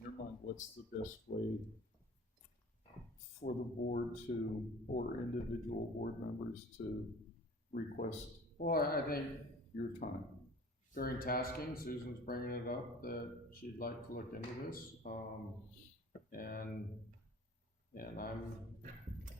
your mind, what's the best way for the board to, or individual board members to request Well, I think your time? during tasking, Susan's bringing it up that she'd like to look into this, and I'm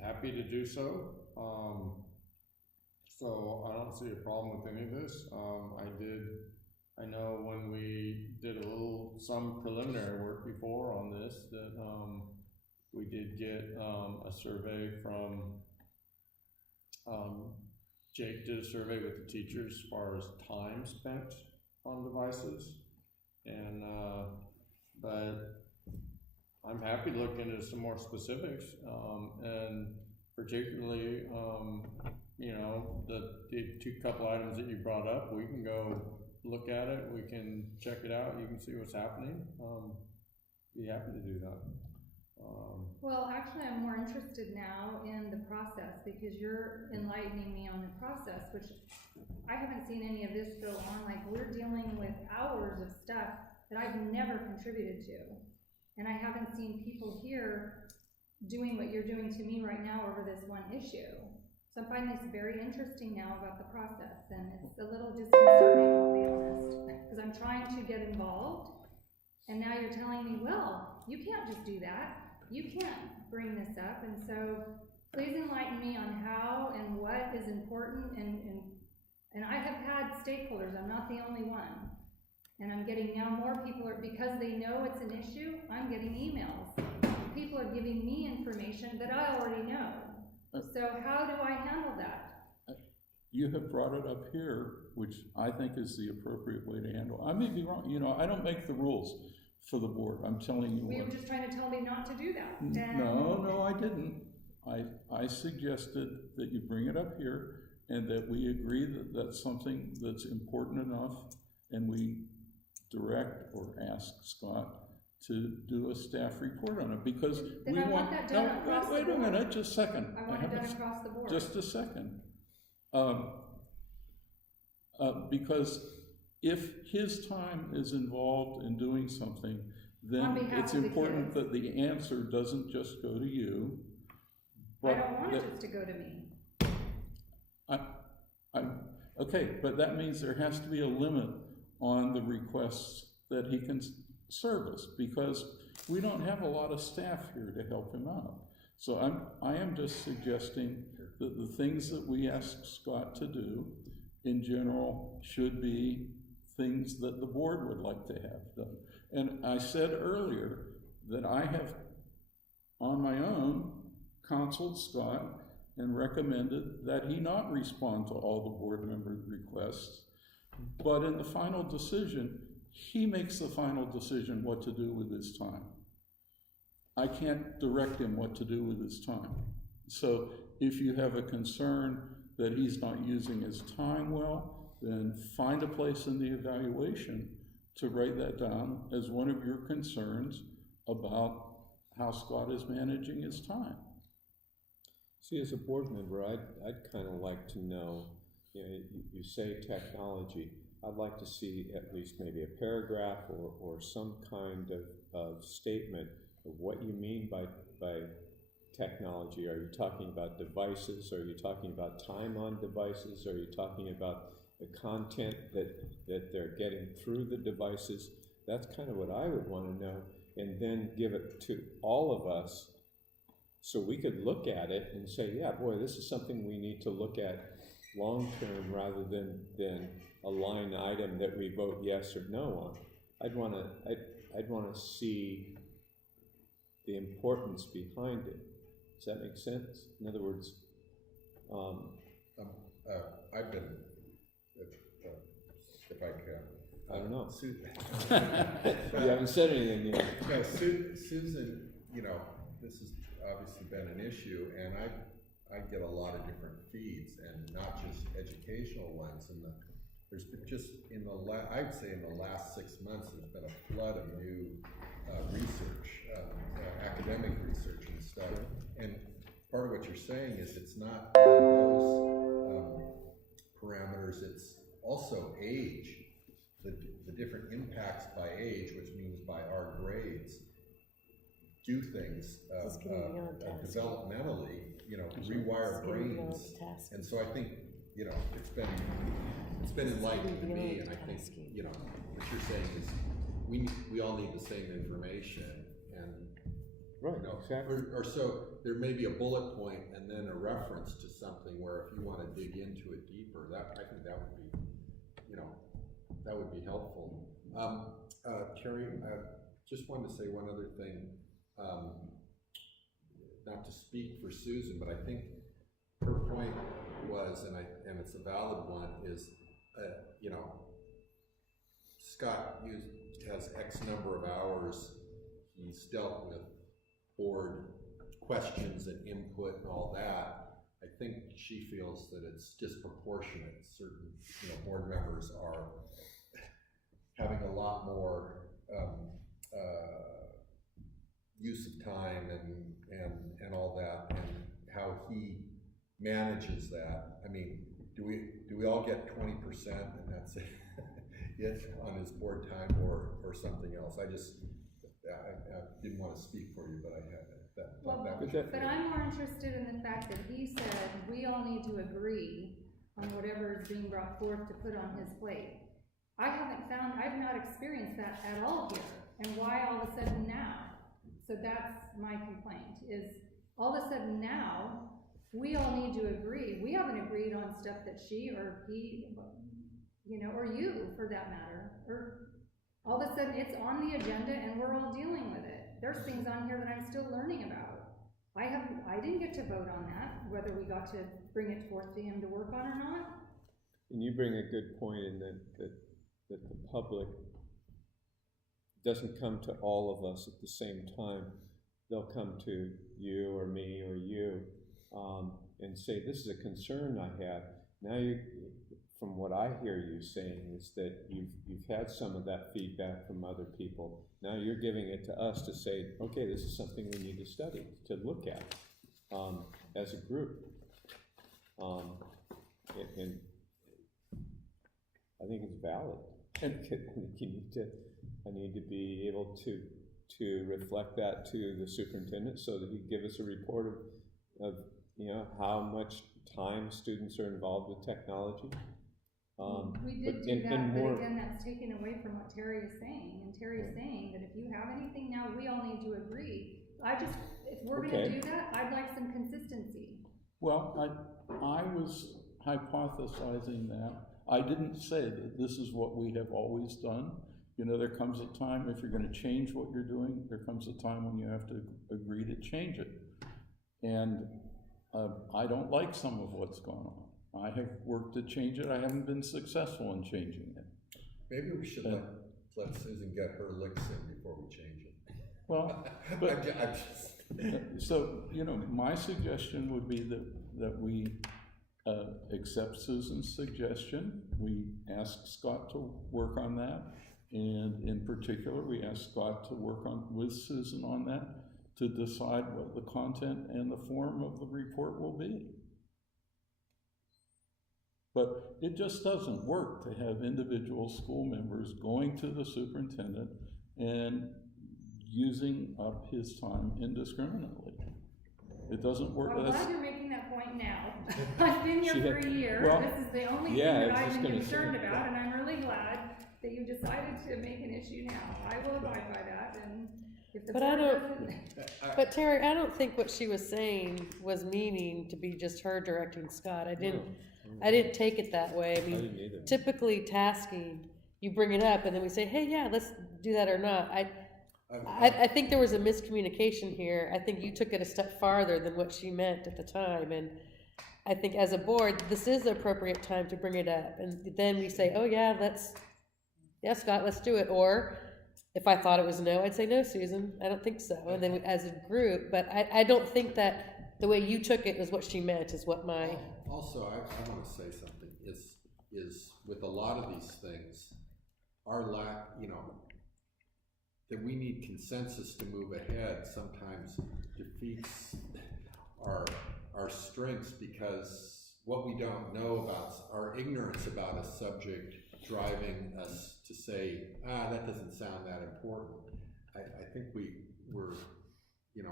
happy to do so. So I don't see a problem with any of this. I know when we did some preliminary work before on this, that we did get a survey from, Jake did a survey with the teachers as far as time spent on devices, and but I'm happy to look into some more specifics, and particularly, you know, the couple items that you brought up. We can go look at it, we can check it out, you can see what's happening. Be happy to do that. Well, actually, I'm more interested now in the process, because you're enlightening me on the process, which I haven't seen any of this go on. Like, we're dealing with hours of stuff that I've never contributed to, and I haven't seen people here doing what you're doing to me right now over this one issue. So I'm finding this very interesting now about the process, and it's a little disconcerting, to be honest, because I'm trying to get involved, and now you're telling me, well, you can't just do that. You can't bring this up. And so please enlighten me on how and what is important. And I have had stakeholders. I'm not the only one. And I'm getting now more people, because they know it's an issue, I'm getting emails. People are giving me information that I already know. So how do I handle that? You have brought it up here, which I think is the appropriate way to handle. I may be wrong. You know, I don't make the rules for the board. I'm telling you. You were just trying to tell me not to do that. No, I didn't. I suggested that you bring it up here, and that we agree that that's something that's important enough, and we direct or ask Scott to do a staff report on it, because then we I want that done across the board. Wait a minute, just a second. I want it done across the board. Just a second. Because if his time is involved in doing something, then it's important that the answer doesn't just go to you. I don't want it just to go to me. Okay, but that means there has to be a limit on the requests that he can service, because we don't have a lot of staff here to help him out. So I am just suggesting that the things that we ask Scott to do in general should be things that the board would like to have done. And I said earlier that I have, on my own, counseled Scott and recommended that he not respond to all the board member requests, but in the final decision, he makes the final decision what to do with his time. I can't direct him what to do with his time. So if you have a concern that he's not using his time well, then find a place in the evaluation to write that down as one of your concerns about how Scott is managing his time. See, as a board member, I'd kind of like to know, you say technology, I'd like to see at least maybe a paragraph or some kind of statement of what you mean by technology. Are you talking about devices? Are you talking about time on devices? Are you talking about the content that they're getting through the devices? That's kind of what I would want to know, and then give it to all of us so we could look at it and say, yeah, boy, this is something we need to look at long term rather than a line item that we vote yes or no on. I'd want to see the importance behind it. Does that make sense? In other words, I've been, if I can, I don't know. You haven't said anything yet. No, Susan, you know, this has obviously been an issue, and I get a lot of different feeds, and not just educational ones. And there's been just I'd say in the last 6 months, there's been a flood of new research, academic research and stuff. And part of what you're saying is it's not those parameters, it's also age, the different impacts by age, which means by our grades. do things, This is getting beyond tasking. developmentally, rewire brains. And so I think, it's been enlightening to me, and I think, what you're saying is, we all need the same information, and, Right, exactly. or so, there may be a bullet point and then a reference to something where if you wanna dig into it deeper, I think that would be, that would be helpful. Terry, I just wanted to say one other thing, not to speak for Susan, but I think her point was, and it's a valid one, is, Scott has X number of hours, he's dealt with board questions and input and all that. I think she feels that it's disproportionate. Certain, board members are having a lot more use of time and all that, and how he manages that. I mean, do we all get 20% and that's it on his board time, or something else? I didn't want to speak for you, but I had that. But I'm more interested in the fact that he said we all need to agree on whatever is being brought forth to put on his plate. I've not experienced that at all here, and why all of a sudden now? So that's my complaint, is all of a sudden now, we all need to agree. We haven't agreed on stuff that she or he, or you for that matter, or all of a sudden it's on the agenda and we're all dealing with it. There's things on here that I'm still learning about. I didn't get to vote on that, whether we got to bring it forth to him to work on or not. And you bring a good point in that the public doesn't come to all of us at the same time. They'll come to you or me or you and say, this is a concern I have. Now from what I hear you saying is that you've had some of that feedback from other people. Now you're giving it to us to say, okay, this is something we need to study, to look at as a group. And I think it's valid. I need to be able to reflect that to the superintendent so that he can give us a report of how much time students are involved with technology. We did do that, but again, that's taken away from what Terry is saying. And Terry is saying that if you have anything now, we all need to agree. If we're gonna do that, I'd like some consistency. Well, I was hypothesizing that. I didn't say that this is what we have always done. There comes a time, if you're gonna change what you're doing, there comes a time when you have to agree to change it. And I don't like some of what's going on. I have worked to change it. I haven't been successful in changing it. Maybe we should let Susan get her licks in before we change it. Well, but so my suggestion would be that we accept Susan's suggestion. We ask Scott to work on that, and in particular, we ask Scott to work with Susan on that to decide what the content and the form of the report will be. But it just doesn't work to have individual school members going to the superintendent and using up his time indiscriminately. It doesn't work. I'm glad you're making that point now. I've been here for a year. Well, this is the only thing that I've been concerned about, and I'm really glad that you decided to make an issue now. I will abide by that, and if the board doesn't... But Terry, I don't think what she was saying was meaning to be just her directing Scott. I didn't take it that way. I mean, typically tasking, you bring it up and then we say, hey, yeah, let's do that or not. I think there was a miscommunication here. I think you took it a step farther than what she meant at the time. And I think as a board, this is the appropriate time to bring it up. And then we say, oh yeah, Scott, let's do it. Or if I thought it was no, I'd say no, Susan, I don't think so. And then as a group, but I don't think that the way you took it was what she meant, is what my... Also, I want to say something, is with a lot of these things, our lack, that we need consensus to move ahead sometimes defeats our strengths, because what we don't know about, our ignorance about a subject driving us to say, that doesn't sound that important. I think we're you know,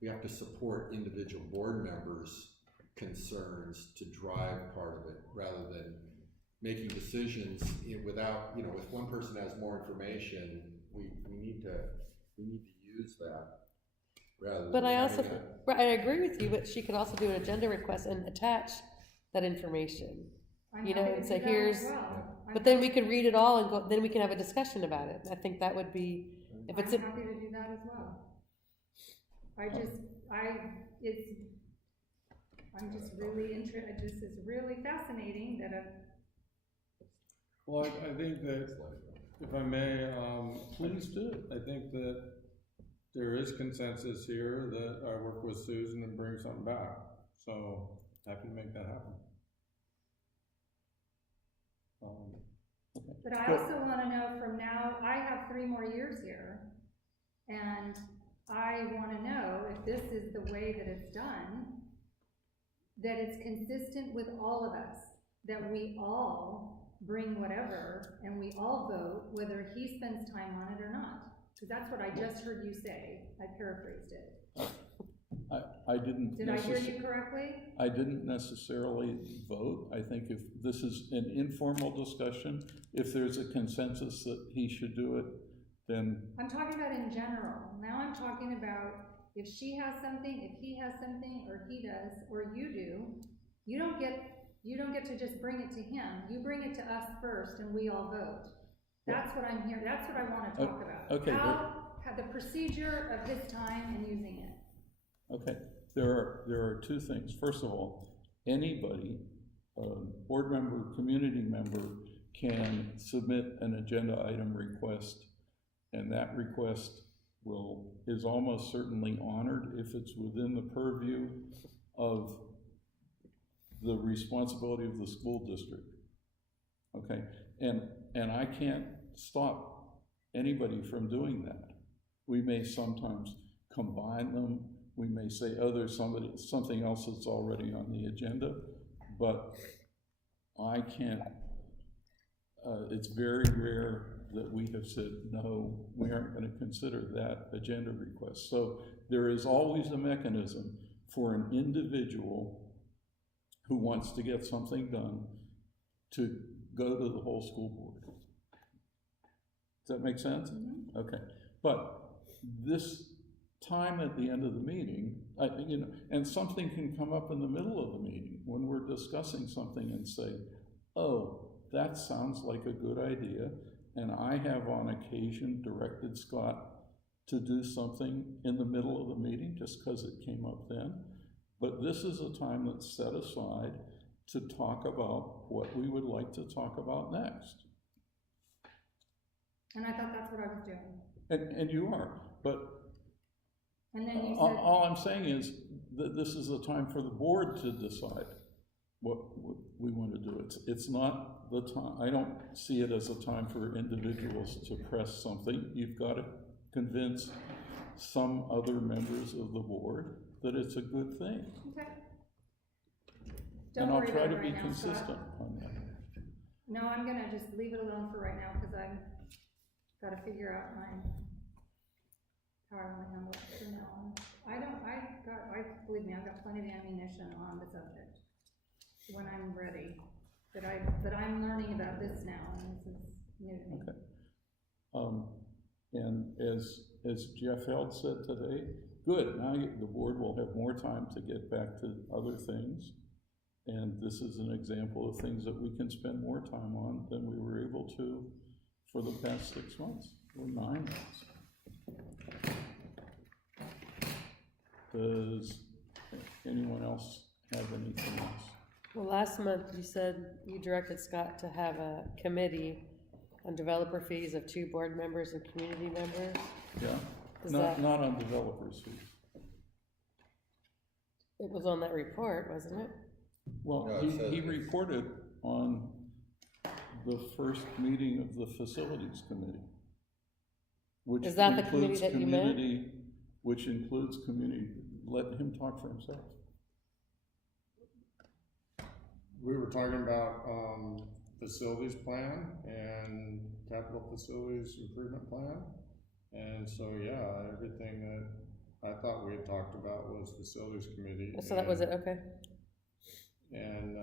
we have to support individual board members' concerns to drive part of it, rather than making decisions without, you know, if one person has more information, we need to use that. Rather But than I also, having right, I agree with you, but she could also do an agenda request and attach that information. I'm You know, happy and to say, do that here's- as well. But then we could read it all and go, then we can have a discussion about it. I think that would be, if it's, I'm happy to do that as well. I'm just really interested, this is really fascinating that Well, I think that, if I may, Please do. I think that there is consensus here that I work with Susan and bring something back, so happy to make that happen. But I also wanna know from now, I have 3 more years here, and I wanna know if this is the way that it's done, that it's consistent with all of us, that we all bring whatever, and we all vote, whether he spends time on it or not. Because that's what I just heard you say, I paraphrased it. I didn't. Did I hear you correctly? I didn't necessarily vote. I think if this is an informal discussion, if there's a consensus that he should do it, then, I'm talking about in general. Now I'm talking about if she has something, if he has something, or he does, or you do, you don't get to just bring it to him. You bring it to us first and we all vote. That's what I'm here, that's what I wanna talk about. okay, How the procedure of his time and using it. okay. There are 2 things. First of all, anybody, board member, community member, can submit an agenda item request, and that request is almost certainly honored if it's within the purview of the responsibility of the school district. Okay, and I can't stop anybody from doing that. We may sometimes combine them. We may say, oh, there's something else that's already on the agenda, but I can't, it's very rare that we have said, no, we aren't going to consider that agenda request. So there is always a mechanism for an individual who wants to get something done to go to the whole school board. Does that make sense? Mm-hmm. Okay. But this time at the end of the meeting, you know, and something can come up in the middle of the meeting when we're discussing something and say, oh, that sounds like a good idea, and I have on occasion directed Scott to do something in the middle of the meeting just because it came up then. But this is a time that's set aside to talk about what we would like to talk about next. And I thought that's what I was doing. And you are, but And then you said, all I'm saying is that this is a time for the board to decide what we want to do. It's not the time, I don't see it as a time for individuals to press something. You've got to convince some other members of the board that it's a good thing. okay. And Don't I'll worry try about to it be right now, consistent Scott. on that. No, I'm gonna just leave it alone for right now, because I've gotta figure out how I wanna handle it from now on. Believe me, I've got plenty of ammunition on the subject when I'm ready. But I'm learning about this now, and this is new to me. Okay. And as Jeff Held said today, good, now the board will have more time to get back to other things. And this is an example of things that we can spend more time on than we were able to for the past 6 months or 9 months. Does anyone else have anything else? well, last month you said you directed Scott to have a committee on developer fees of 2 board members and community members. Yeah? Is Not that- on developers fees. It was on that report, wasn't it? Well, No, it says he it's- reported on the first meeting of the facilities committee. Which Is that the committee includes that you meant? community, which includes community. Let him talk for himself. We were talking about, facilities plan and capital facilities improvement plan. And so, yeah, everything that I thought we had talked about was facilities committee. So that was it, okay. And,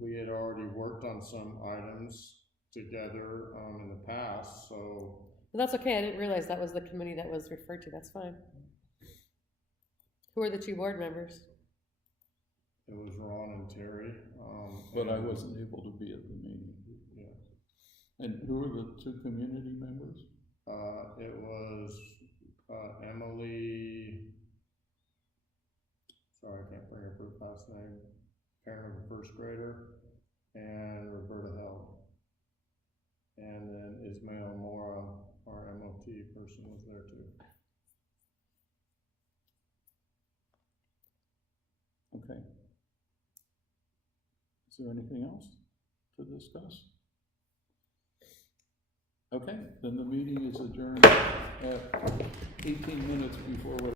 we had already worked on some items together, in the past, so, But that's okay, I didn't realize that was the committee that was referred to, that's fine. Who are the two board members? it was Ron and Terry, But I and- wasn't able to be at the meeting. Yeah, And who are the two community members? it was, Emily, sorry, I can't bring her last name, parent of a first grader, and Roberta Held. And then Ismail Mora, our MOT person, was there too. Okay. Is there anything else to discuss? Okay, then the meeting is adjourned at 18 minutes before what